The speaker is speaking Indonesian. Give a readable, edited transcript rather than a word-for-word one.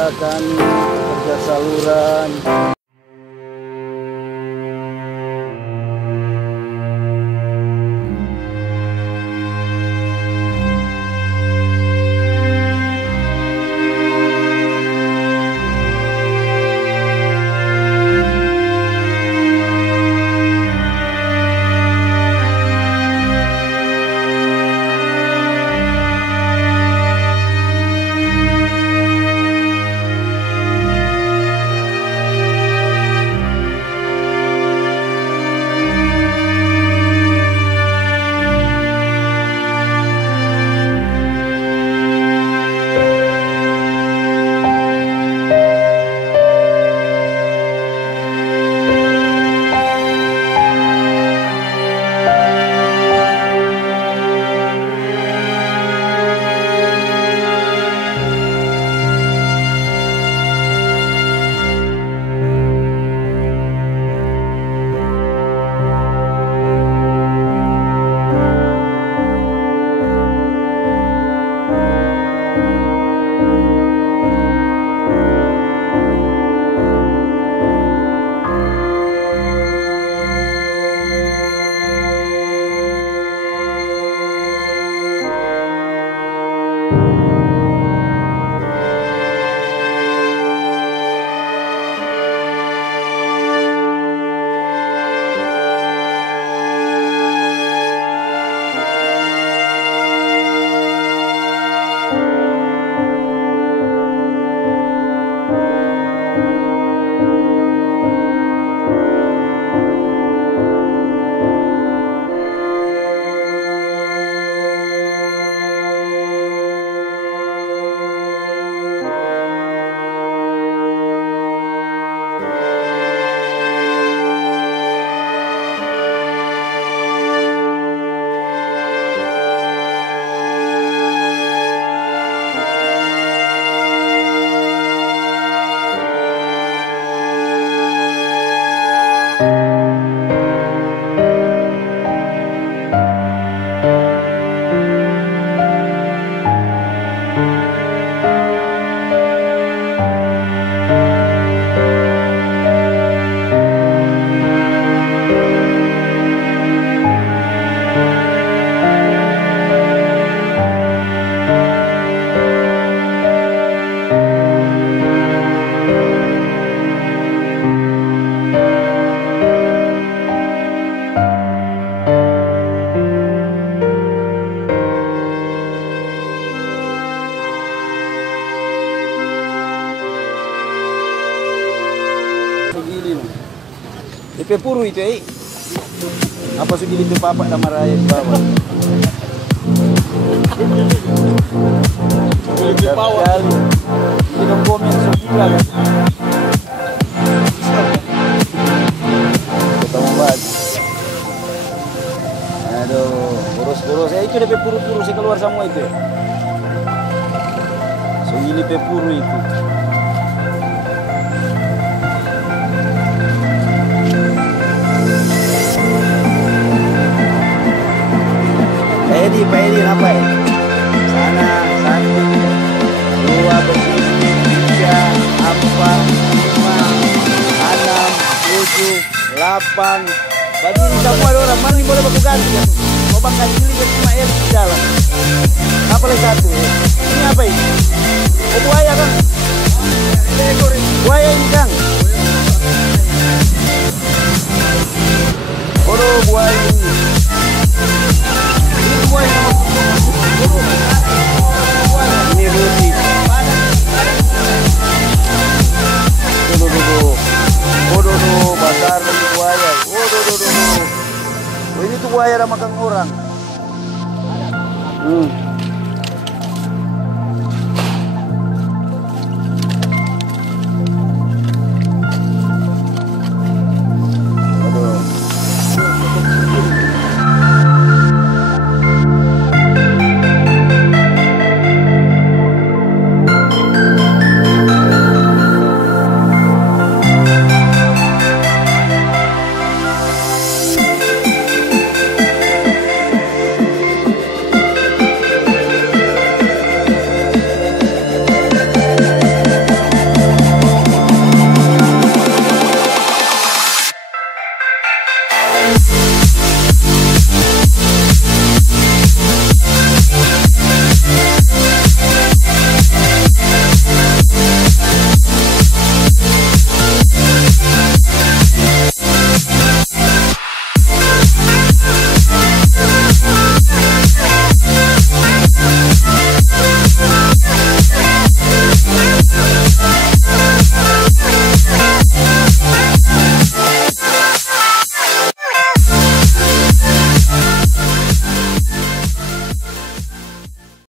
tetangga kami, pekerja saluran. DP puru itu apa sudah itu papa nama raya di bawah. Sekali kita komen segila kan. Ketemu banget. Aduh, boros-boros. Itu DP puru-puru saya keluar semua itu. So ini DP puru itu. Pak Edi apa ya? Sana, 1, 2, bersih, 3, 4, 5, 6, 7, 8. Bagi ini semua ada orang, mana boleh baku ganti ya? Lubang kecil ini cuma air di dalam. Apa lagi satu? Ini apa ini? Oh, buaya kan? Buaya ini kan? Oh, buaya ini.